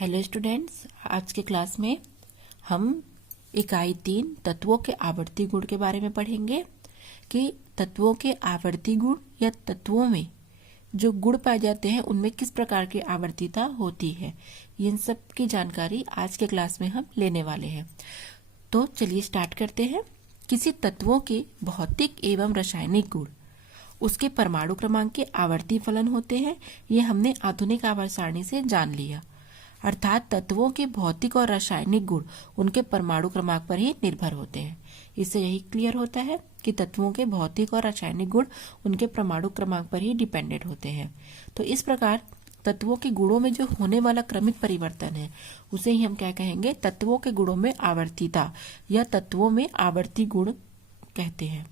Hello students, आज के class में हम इकाई 3 तत्वों के आवर्ती गुण के बारे में पढ़ेंगे कि तत्वों के आवर्ती गुण या तत्वों में जो गुण पाए जाते हैं उनमें किस प्रकार की आवर्तीता होती है। इन सब की जानकारी आज के क्लास में हम लेने वाले हैं। तो चलिए स्टार्ट करते हैं। किसी तत्वों के भौतिक एवं रासायनिक गुण उसके परमाणु क्रमांक के आवर्ती फलन होते हैं। ये हमने आधुनिक आवर्त सारणी से जान लिया। अर्थात तत्वों के भौतिक और रासायनिक गुण उनके परमाणु क्रमांक पर ही निर्भर होते हैं। इससे यही क्लियर होता है कि तत्वों के भौतिक और रासायनिक गुण उनके परमाणु क्रमांक पर ही डिपेंडेंट होते हैं। तो इस प्रकार तत्वों के गुणों में जो होने वाला क्रमिक परिवर्तन है उसे ही हम क्या कहेंगे, तत्वों के गुणों में आवर्तीता या तत्वों में आवर्ती गुण कहते हैं।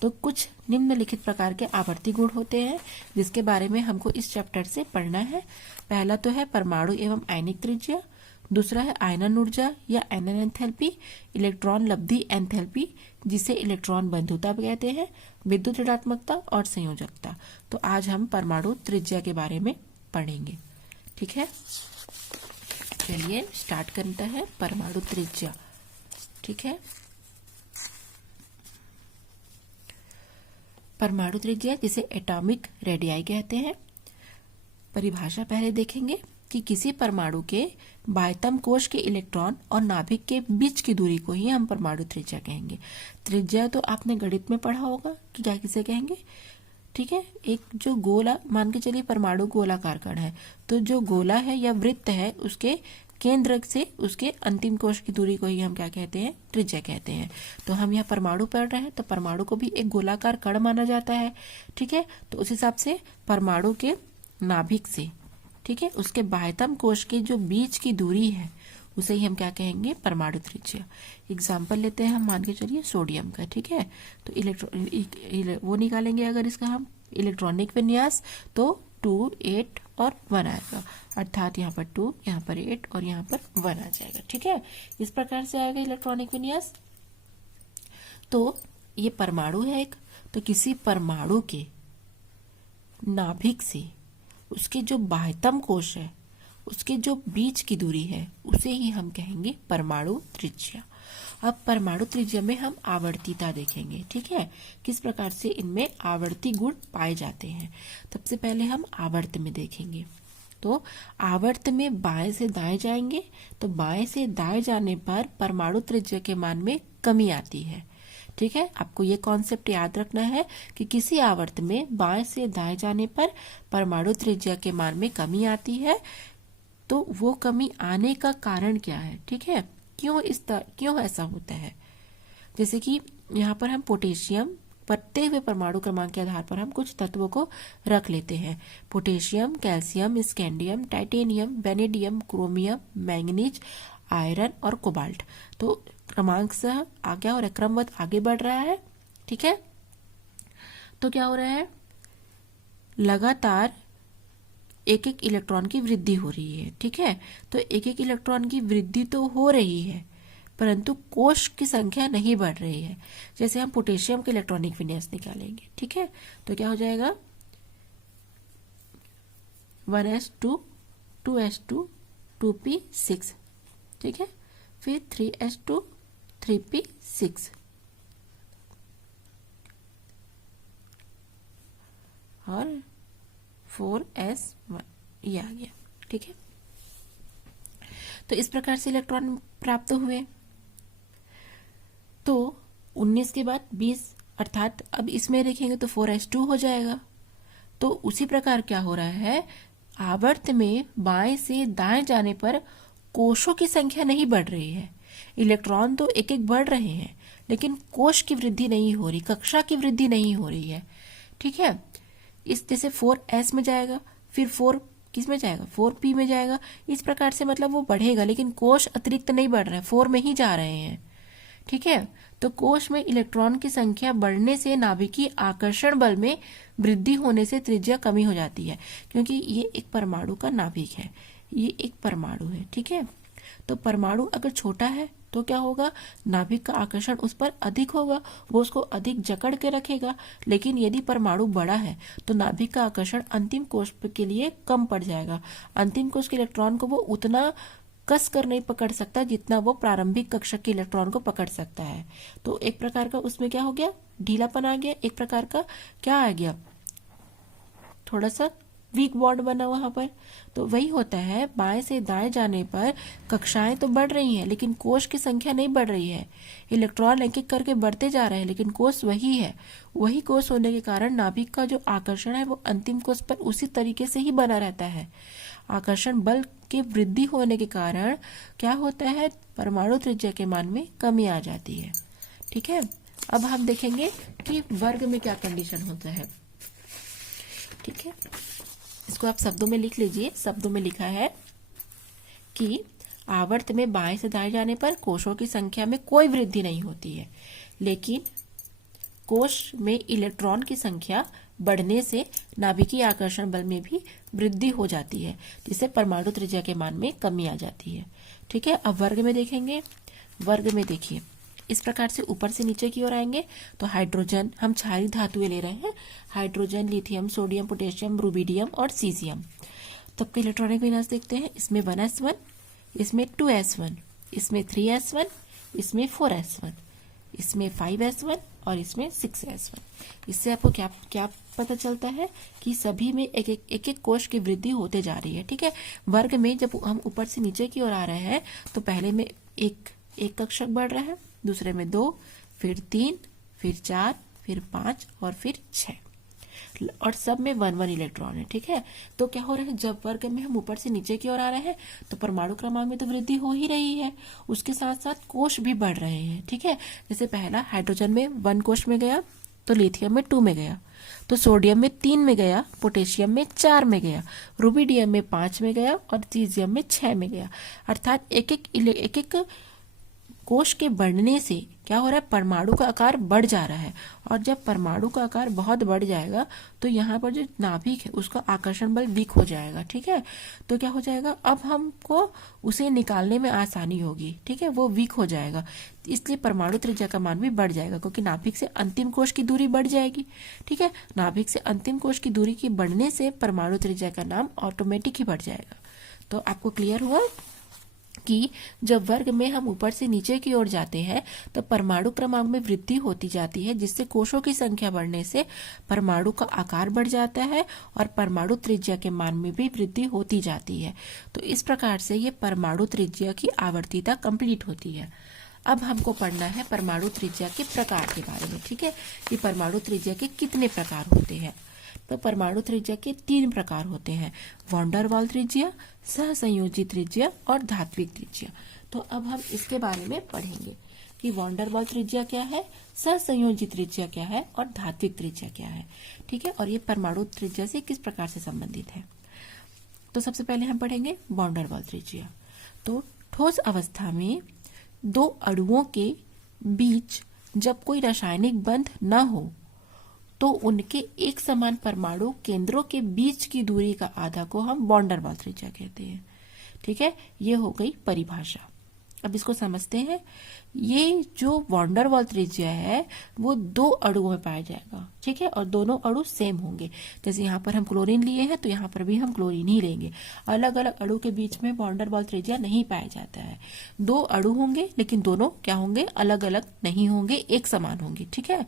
तो कुछ निम्नलिखित प्रकार के आवर्ती गुण होते हैं जिसके बारे में हमको इस चैप्टर से पढ़ना है। पहला तो है परमाणु एवं आयनिक त्रिज्या, दूसरा है आयनन ऊर्जा या आयनन एंथैल्पी, इलेक्ट्रॉन लब्धि एंथैल्पी जिसे इलेक्ट्रॉन बंधुता कहते हैं, विद्युत ऋणात्मकता और संयोजकता। तो आज हम परमाणु त्रिज्या के बारे में पढ़ेंगे। ठीक है, चलिए स्टार्ट करता है परमाणु त्रिज्या। ठीक है, परमाणु त्रिज्या जिसे एटॉमिक रेडियाई कहते हैं। परिभाषा पहले देखेंगे कि किसी परमाणु के बाह्यतम कोश के इलेक्ट्रॉन और नाभिक के बीच की दूरी को ही हम परमाणु त्रिज्या कहेंगे। त्रिज्या तो आपने गणित में पढ़ा होगा कि क्या किसे कहेंगे। ठीक है, एक जो गोला, मान के चलिए परमाणु गोलाकार कण है, तो जो गोला है या वृत्त है उसके केंद्र से उसके अंतिम कोश की दूरी को ही हम क्या कहते हैं, त्रिज्या कहते हैं। तो हम यहाँ परमाणु पढ़ रहे हैं तो परमाणु को भी एक गोलाकार कण माना जाता है। ठीक है, तो उस हिसाब से परमाणु के नाभिक से, ठीक है, उसके बाह्यतम कोश के जो बीच की दूरी है उसे ही हम क्या कहेंगे, परमाणु त्रिज्या। एग्जाम्पल लेते हैं हम, मान के चलिए सोडियम का। ठीक है, तो वो निकालेंगे अगर इसका हम इलेक्ट्रॉनिक विन्यास तो 2, 8 और 1 आएगा। अर्थात यहाँ पर 2, यहाँ पर 8 और यहाँ पर 1 आ जाएगा। ठीक है, इस प्रकार से आएगा इलेक्ट्रॉनिक विन्यास। तो ये परमाणु है एक, तो किसी परमाणु के नाभिक से उसके जो बाह्यतम कोश है उसके जो बीच की दूरी है उसे ही हम कहेंगे परमाणु त्रिज्या। अब परमाणु त्रिज्या में हम आवर्तीता देखेंगे। ठीक है, किस प्रकार से इनमें आवर्ती गुण पाए जाते हैं। सबसे पहले हम आवर्त में देखेंगे। तो आवर्त में बाएं से दाएं जाएंगे तो बाएं से दाएं जाने पर परमाणु त्रिज्या के मान में कमी आती है। ठीक है, आपको ये कॉन्सेप्ट याद रखना है कि किसी आवर्त में बाएं से दाएं जाने पर परमाणु त्रिज्या के मान में कमी आती है। तो वो कमी आने का कारण क्या है, ठीक है, क्यों ऐसा होता है। जैसे कि यहाँ पर हम पोटेशियम बढ़ते हुए परमाणु क्रमांक के आधार पर हम कुछ तत्वों को रख लेते हैं। Potassium, calcium, scandium, titanium, vanadium, chromium, manganese, iron और कोबाल्ट। तो क्रमांक से आगे और क्रमवत आगे बढ़ रहा है। ठीक है, तो क्या हो रहा है, लगातार एक एक इलेक्ट्रॉन की वृद्धि हो रही है। ठीक है, तो एक एक इलेक्ट्रॉन की वृद्धि तो हो रही है परंतु कोश की संख्या नहीं बढ़ रही है। जैसे हम पोटेशियम के इलेक्ट्रॉनिक विन्यास निकालेंगे। ठीक है, तो क्या हो जाएगा, 1s2, 2s2, 2p6। ठीक है, फिर 3s2, 3p6 और 4s1 ये आ गया। ठीक है, तो इस प्रकार से इलेक्ट्रॉन प्राप्त हुए। तो 19 के बाद 20, अर्थात अब इसमें देखेंगे तो 4s2 हो जाएगा। तो उसी प्रकार क्या हो रहा है, आवर्त में बाएं से दाएं जाने पर कोशों की संख्या नहीं बढ़ रही है। इलेक्ट्रॉन तो एक एक बढ़ रहे हैं लेकिन कोश की वृद्धि नहीं हो रही, कक्षा की वृद्धि नहीं हो रही है। ठीक है, इस जैसे 4s में जाएगा, फिर 4 किस में जाएगा, 4p में जाएगा। इस प्रकार से मतलब वो बढ़ेगा लेकिन कोश अतिरिक्त नहीं बढ़ रहे हैं, 4 में ही जा रहे हैं। ठीक है, तो कोश में इलेक्ट्रॉन की संख्या बढ़ने से नाभिकीय आकर्षण बल में वृद्धि होने से त्रिज्या कमी हो जाती है। क्योंकि ये एक परमाणु का नाभिक है, ये एक परमाणु है। ठीक है, तो परमाणु अगर छोटा है तो क्या होगा, नाभिक का आकर्षण उस पर अधिक होगा, वो उसको अधिक जकड़ के रखेगा। लेकिन यदि परमाणु बड़ा है तो नाभिक का आकर्षण अंतिम कोश के लिए कम पड़ जाएगा। अंतिम कोश के इलेक्ट्रॉन को वो उतना कस कर नहीं पकड़ सकता जितना वो प्रारंभिक कक्षक के इलेक्ट्रॉन को पकड़ सकता है। तो एक प्रकार का उसमें क्या हो गया, ढीलापन आ गया, एक प्रकार का क्या आ गया, थोड़ा सा वीक बॉन्ड बना वहां पर। तो वही होता है, बाएं से दाएं जाने पर कक्षाएं तो बढ़ रही हैं लेकिन कोश की संख्या नहीं बढ़ रही है। इलेक्ट्रॉन एक एक करके बढ़ते जा रहे हैं लेकिन कोश वही है। वही कोश होने के कारण नाभिक का जो आकर्षण है वो अंतिम कोश पर उसी तरीके से ही बना रहता है। आकर्षण बल के वृद्धि होने के कारण क्या होता है, परमाणु त्रिज्या के मान में कमी आ जाती है। ठीक है, अब हम देखेंगे कि वर्ग में क्या कंडीशन होता है। ठीक है, इसको आप शब्दों में लिख लीजिए। शब्दों में लिखा है कि आवर्त में बाएं से दाएं जाने पर कोशों की संख्या में कोई वृद्धि नहीं होती है, लेकिन कोश में इलेक्ट्रॉन की संख्या बढ़ने से नाभिकीय आकर्षण बल में भी वृद्धि हो जाती है, जिससे परमाणु त्रिज्या के मान में कमी आ जाती है। ठीक है, अब वर्ग में देखेंगे। वर्ग में देखिए, इस प्रकार से ऊपर से नीचे की ओर आएंगे तो हाइड्रोजन, हम क्षारीय धातुएं ले रहे हैं, hydrogen, lithium, sodium, potassium, rubidium और सीजियम। तब के इलेक्ट्रॉनिक विन्यास देखते हैं। इसमें 1s1, इसमें 2s1, इसमें 3s1, इसमें 4s1, इसमें 5s1 और इसमें 6s1। इससे आपको क्या क्या पता चलता है कि सभी में एक एक कोश की वृद्धि होते जा रही है। ठीक है, वर्ग में जब हम ऊपर से नीचे की ओर आ रहे हैं तो पहले में एक कक्षक बढ़ रहा है, दूसरे में 2, फिर 3, फिर 4, फिर 5 और फिर 6, और सब में 1 1 इलेक्ट्रॉन है। ठीक है, तो क्या हो रहा है, जब वर्ग में हम ऊपर से नीचे की ओर आ रहे हैं तो परमाणु क्रमांक में तो वृद्धि हो ही रही है, उसके साथ साथ कोश भी बढ़ रहे हैं। ठीक है, जैसे पहला हाइड्रोजन में 1 कोश में गया, तो लिथियम में 2 में गया, तो सोडियम में 3 में गया, पोटेशियम में 4 में गया, रुबिडियम में 5 में गया और सीजियम में 6 में गया। अर्थात एक एक कोश के बढ़ने से क्या हो रहा है, परमाणु का आकार बढ़ जा रहा है। और जब परमाणु का आकार बहुत बढ़ जाएगा तो यहाँ पर जो नाभिक है उसका आकर्षण बल वीक हो जाएगा। ठीक है, तो क्या हो जाएगा, अब हमको उसे निकालने में आसानी होगी। ठीक है, वो वीक हो जाएगा, इसलिए परमाणु त्रिज्या का मान भी बढ़ जाएगा, क्योंकि नाभिक से अंतिम कोश की दूरी बढ़ जाएगी। ठीक है, नाभिक से अंतिम कोश की दूरी की बढ़ने से परमाणु त्रिज्या का नाम ऑटोमेटिक ही बढ़ जाएगा। तो आपको क्लियर हुआ कि जब वर्ग में हम ऊपर से नीचे की ओर जाते हैं तो परमाणु क्रमांक में वृद्धि होती जाती है, जिससे कोशों की संख्या बढ़ने से परमाणु का आकार बढ़ जाता है और परमाणु त्रिज्या के मान में भी वृद्धि होती जाती है। तो इस प्रकार से ये परमाणु त्रिज्या की आवर्तीता कंप्लीट होती है। अब हमको पढ़ना है परमाणु त्रिज्या के प्रकार के बारे में। ठीक है, कि परमाणु त्रिज्या के कितने प्रकार होते हैं। तो परमाणु त्रिज्या के 3 प्रकार होते हैं, वॉन डेर वाल त्रिज्या, सहसंयोजी त्रिज्या और धात्विक त्रिज्या। तो अब हम इसके बारे में पढ़ेंगे कि वॉन डेर वाल त्रिज्या क्या है, सहसंयोजी त्रिज्या क्या है और धात्विक त्रिज्या क्या है। ठीक है, और ये परमाणु त्रिज्या से किस प्रकार से संबंधित है। तो सबसे पहले हम पढ़ेंगे वॉन डेर वाल त्रिज्या। तो ठोस अवस्था में 2 अणुओं के बीच जब कोई रासायनिक बंध न हो तो उनके एक समान परमाणु केंद्रों के बीच की दूरी का आधा को हम वॉन डेर वाल त्रिज्या कहते हैं। ठीक है, ये हो गई परिभाषा। अब इसको समझते हैं। ये जो वॉन डेर वाल त्रिज्या है वो 2 अणुओं में पाया जाएगा। ठीक है, और दोनों अणु सेम होंगे। जैसे यहाँ पर हम क्लोरीन लिए हैं तो यहाँ पर भी हम क्लोरीन ही लेंगे। अलग अलग अणु के बीच में वॉन डेर वाल त्रिज्या नहीं पाया जाता है। 2 अणु होंगे लेकिन दोनों क्या होंगे, अलग अलग नहीं होंगे, एक समान होंगे। ठीक है,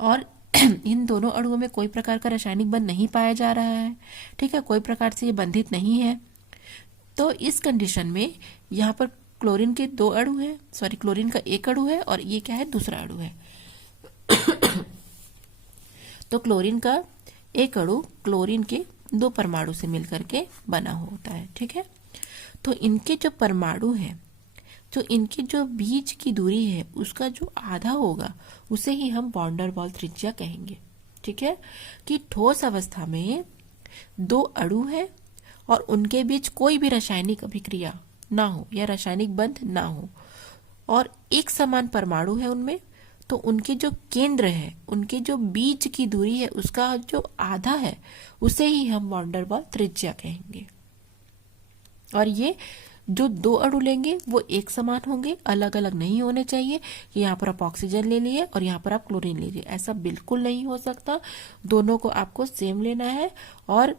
और इन दोनों अणुओं में कोई प्रकार का रासायनिक बंध नहीं पाया जा रहा है। ठीक है, कोई प्रकार से ये बंधित नहीं है। तो इस कंडीशन में यहाँ पर क्लोरीन के 2 अणु हैं, सॉरी क्लोरीन का 1 अणु है और ये क्या है, दूसरा अणु है। तो क्लोरीन का 1 अणु क्लोरीन के 2 परमाणु से मिलकर के बना होता है। ठीक है, तो इनके जो परमाणु है, जो इनकी जो बीच की दूरी है उसका जो आधा होगा उसे ही हम वॉन डेर वाल त्रिज्या कहेंगे। ठीक है, कि ठोस अवस्था में 2 अणु है और उनके बीच कोई भी रासायनिक अभिक्रिया ना हो या रासायनिक बंध ना हो और एक समान परमाणु है उनमें, तो उनके जो केंद्र है, उनके जो बीच की दूरी है उसका जो आधा है उसे ही हम वॉन डेर वाल त्रिज्या कहेंगे। और ये जो दो अणु लेंगे वो एक समान होंगे, अलग अलग नहीं होने चाहिए कि यहाँ पर आप ऑक्सीजन ले लिए और यहाँ पर आप क्लोरीन ले लिए, ऐसा बिल्कुल नहीं हो सकता। दोनों को आपको सेम लेना है। और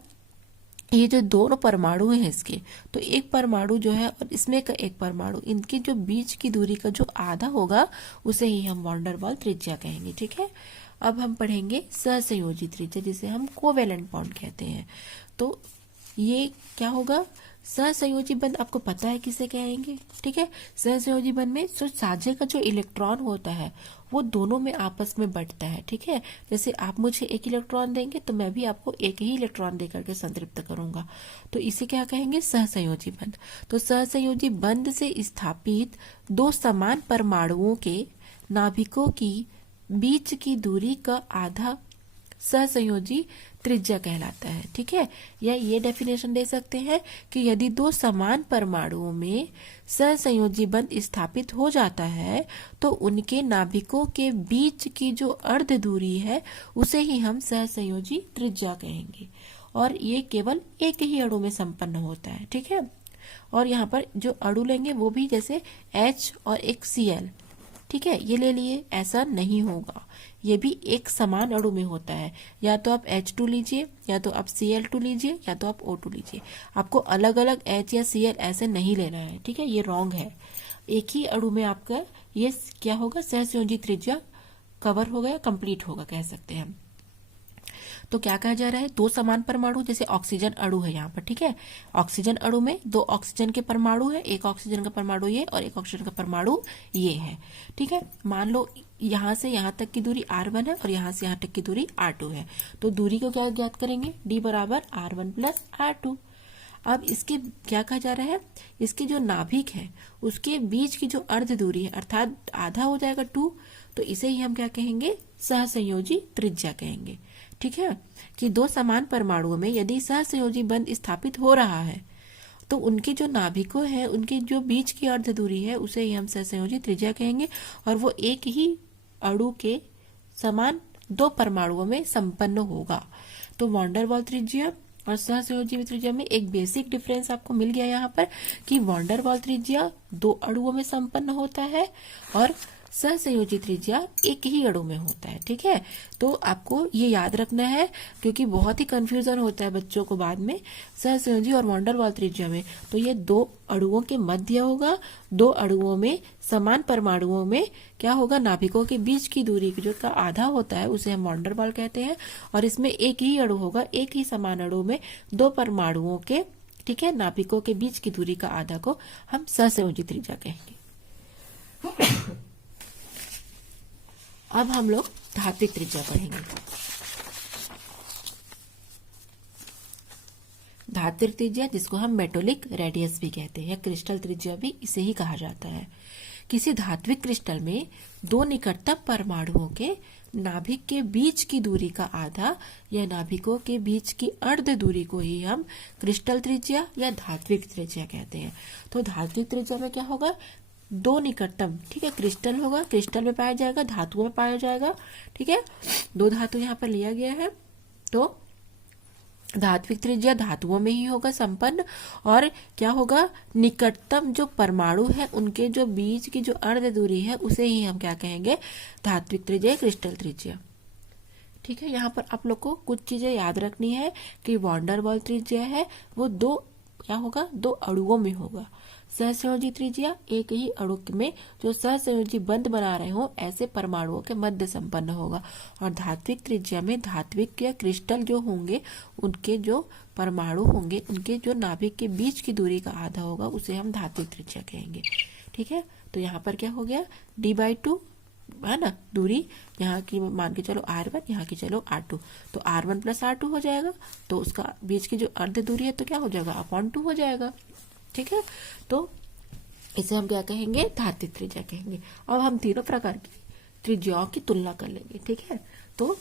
ये जो दोनों परमाणु हैं इसके, तो एक परमाणु जो है और इसमें का एक परमाणु, इनके जो बीच की दूरी का जो आधा होगा उसे ही हम वॉन डेर वाल त्रिज्या कहेंगे। ठीक है, अब हम पढ़ेंगे सहसंयोजी त्रिज्या, जिसे हम कोवेलेंट बॉन्ड कहते हैं। तो ये क्या होगा, सहसंयोजी बंध आपको पता है किसे कहेंगे। ठीक है, सहसंयोजी बंध में जो साझे का जो इलेक्ट्रॉन होता है वो दोनों में आपस में बंटता है। ठीक है, जैसे आप मुझे एक इलेक्ट्रॉन देंगे तो मैं भी आपको एक ही इलेक्ट्रॉन देकर के संतृप्त करूंगा, तो इसे क्या कहेंगे, सहसंयोजी बंध। तो सहसंयोजी बंध से स्थापित दो समान परमाणुओं के नाभिकों की बीच की दूरी का आधा सहसंयोजी त्रिज्या कहलाता है। ठीक है, या ये डेफिनेशन दे सकते हैं कि यदि दो समान परमाणुओं में सहसंयोजी बंध स्थापित हो जाता है तो उनके नाभिकों के बीच की जो अर्ध दूरी है उसे ही हम सहसंयोजी त्रिज्या कहेंगे। और ये केवल एक ही अणु में संपन्न होता है। ठीक है, और यहाँ पर जो अणु लेंगे वो भी जैसे H और एक Cl, ठीक है, ये ले लिए, ऐसा नहीं होगा, ये भी एक समान अणु में होता है। या तो आप H2 लीजिए, या तो आप Cl2 लीजिए, या तो आप O2 लीजिए, आपको अलग अलग H या Cl ऐसे नहीं लेना है। ठीक है, ये रॉन्ग है। एक ही अणु में आपका ये क्या होगा, सहसंयोजी त्रिज्या कवर हो गया, कंप्लीट होगा कह सकते हैं हम। तो क्या कहा जा रहा है, दो समान परमाणु, जैसे ऑक्सीजन अणु है यहाँ पर। ठीक है, ऑक्सीजन अणु में दो ऑक्सीजन के परमाणु है, एक ऑक्सीजन का परमाणु ये और एक ऑक्सीजन का परमाणु ये है। ठीक है, मान लो यहाँ से यहाँ तक की दूरी R1 है और यहाँ से यहाँ तक की दूरी R2 है, तो दूरी को क्या ज्ञात करेंगे, D बराबर R1 प्लस R2। अब इसके क्या कहा जा रहा है, इसके जो नाभिक है उसके बीच की जो अर्ध दूरी है अर्थात आधा हो जाएगा 2, तो इसे ही हम क्या कहेंगे, सहसंयोजी त्रिज्या कहेंगे। ठीक है, कि दो समान परमाणुओं में यदि सहसंयोजी बंध स्थापित हो रहा है तो उनके जो नाभिकों है उनके जो बीच की अर्ध दूरी है उसे ही हम सहसंयोजी त्रिज्या कहेंगे, और वो एक ही अणु के समान दो परमाणुओं में संपन्न होगा। तो वॉन डेर वाल त्रिज्या और सहसंयोजी त्रिज्या में एक बेसिक डिफरेंस आपको मिल गया यहाँ पर कि वॉन डेर वाल त्रिज्या दो अणुओं में संपन्न होता है और सहसंयोजी त्रिज्या एक ही अणु में होता है। ठीक है, तो आपको ये याद रखना है क्योंकि बहुत ही कंफ्यूजन होता है बच्चों को बाद में सहसंयोजी और वॉन डेर वाल त्रिज्या में। तो ये दो अणुओं के मध्य होगा, दो अणुओं में समान परमाणुओं में क्या होगा, नाभिकों के बीच की दूरी जो का आधा होता है उसे हम वॉन डेर वाल कहते हैं, और इसमें एक ही अणु होगा, एक ही समान अणु में दो परमाणुओं के, ठीक है, नाभिकों के बीच की दूरी का आधा को हम सहसंयोजी त्रिज्या कहेंगे। अब हम लोग धात्विक त्रिज्या पढ़ेंगे। धात्विक त्रिज्या, जिसको हम मेटोलिक रेडियस भी कहते हैं या क्रिस्टल त्रिज्या भी इसे ही कहा जाता है, किसी धात्विक क्रिस्टल में दो निकटतम परमाणुओं के नाभिक के बीच की दूरी का आधा या नाभिकों के बीच की अर्ध दूरी को ही हम क्रिस्टल त्रिज्या या धात्विक त्रिज्या कहते हैं। तो धात्विक त्रिज्या में क्या होगा, दो निकटतम, ठीक है, क्रिस्टल होगा, क्रिस्टल में पाया जाएगा, धातुओं में पाया जाएगा। ठीक है, दो धातु यहाँ पर लिया गया है, तो धात्विक त्रिज्या धातुओं में ही होगा संपन्न, और क्या होगा, निकटतम जो परमाणु है उनके जो बीच की जो अर्ध दूरी है उसे ही हम क्या कहेंगे, धात्विक त्रिज्या, क्रिस्टल त्रिज्या। ठीक है, यहाँ पर आप लोग को कुछ चीजें याद रखनी है कि वॉन डेर वाल त्रिज्या है वो दो क्या होगा, दो अणुओं में होगा। सहसंयोजी त्रिज्या एक ही अणु में जो सहसंयोजी बंध बना रहे हो ऐसे परमाणुओं के मध्य संपन्न होगा, और धात्विक त्रिज्या में धात्विक या क्रिस्टल जो होंगे उनके जो परमाणु होंगे उनके जो नाभिक के बीच की दूरी का आधा होगा उसे हम धात्विक त्रिज्या कहेंगे। ठीक है, तो यहाँ पर क्या हो गया, D/2 है ना दूरी, यहाँ की मान के चलो R1, यहाँ की चलो R2, तो R1 प्लस R2 हो जाएगा, तो उसका बीच की जो अर्ध दूरी है तो क्या हो जाएगा, अपॉन 2 हो जाएगा। ठीक है, तो इसे हम क्या कहेंगे, धात्विक त्रिज्या कहेंगे। अब हम तीनों प्रकार की त्रिज्याओं की तुलना कर लेंगे। ठीक है, तो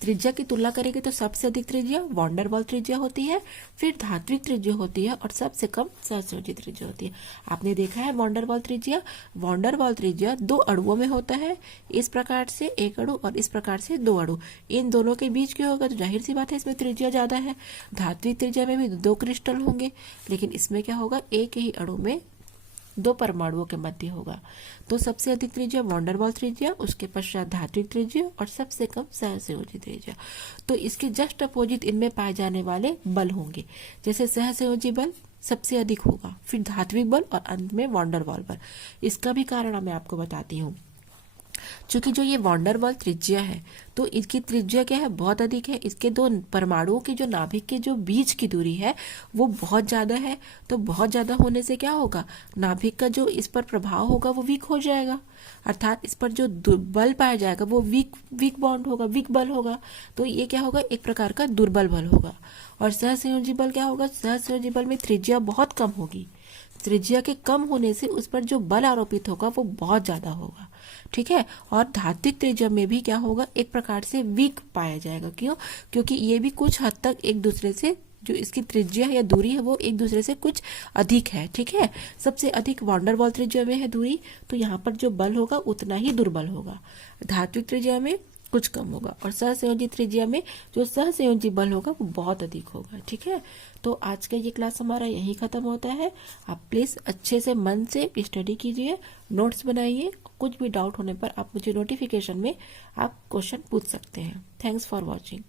त्रिज्या की तुलना करेंगे तो सबसे अधिक त्रिज्या वॉन डेर वाल त्रिज्या होती है, फिर धात्विक त्रिज्या होती है और सबसे कम सहसंयोजी त्रिज्या होती है। आपने देखा है वॉन डेर वाल त्रिज्या, वॉन डेर वाल त्रिज्या दो अणुओं में होता है, इस प्रकार से एक अणु और इस प्रकार से दो अणु, इन दोनों के बीच क्या होगा, तो जाहिर सी बात है इसमें त्रिज्या ज्यादा है। धात्विक त्रिज्या में भी दो क्रिस्टल होंगे, लेकिन इसमें क्या होगा, एक ही अणु में दो परमाणुओं के मध्य होगा। तो सबसे अधिक त्रिज्या वॉन डेर वाल त्रिज्या, उसके पश्चात धात्विक त्रिज्या और सबसे कम सहसंयोजी त्रिज्या। तो इसके जस्ट अपोजिट इनमें पाए जाने वाले बल होंगे, जैसे सहसंयोजी बल सबसे अधिक होगा, फिर धात्विक बल और अंत में वॉन डेर वाल बल। इसका भी कारण मैं आपको बताती हूँ। चूंकि जो ये वॉन डेर वाल त्रिज्या है, तो इसकी त्रिज्या क्या है, बहुत अधिक है। इसके दो परमाणुओं के जो नाभिक के जो बीच की दूरी है वो बहुत ज्यादा है। तो बहुत ज्यादा होने से क्या होगा, नाभिक का जो इस पर प्रभाव होगा वो वीक हो जाएगा, अर्थात इस पर जो बल पाया जाएगा वो वीक बॉन्ड होगा, वीक बल होगा। तो ये क्या होगा, एक प्रकार का दुर्बल बल होगा। और सहसंयोजी बल क्या होगा, सहसंयोजी बल में त्रिज्या बहुत कम होगी, त्रिज्या के कम होने से उस पर जो बल आरोपित होगा वो बहुत ज्यादा होगा, ठीक है। और धात्विक त्रिज्या में भी क्या होगा, एक प्रकार से वीक पाया जाएगा। क्यों, क्योंकि ये भी कुछ हद तक एक दूसरे से, जो इसकी त्रिज्या या दूरी है वो एक दूसरे से कुछ अधिक है, ठीक है। सबसे अधिक वॉन डेर वाल त्रिज्या में है दूरी, तो यहाँ पर जो बल होगा उतना ही दुर्बल होगा। धात्विक त्रिज्या में कुछ कम होगा, और सहसंयोजी त्रिज्या में जो सहसंयोजी बल होगा वो बहुत अधिक होगा, ठीक है। तो आज का ये क्लास हमारा यही खत्म होता है। आप प्लीज अच्छे से मन से स्टडी कीजिए, नोट्स बनाइए। कुछ भी डाउट होने पर आप मुझे नोटिफिकेशन में आप क्वेश्चन पूछ सकते हैं। Thanks for watching.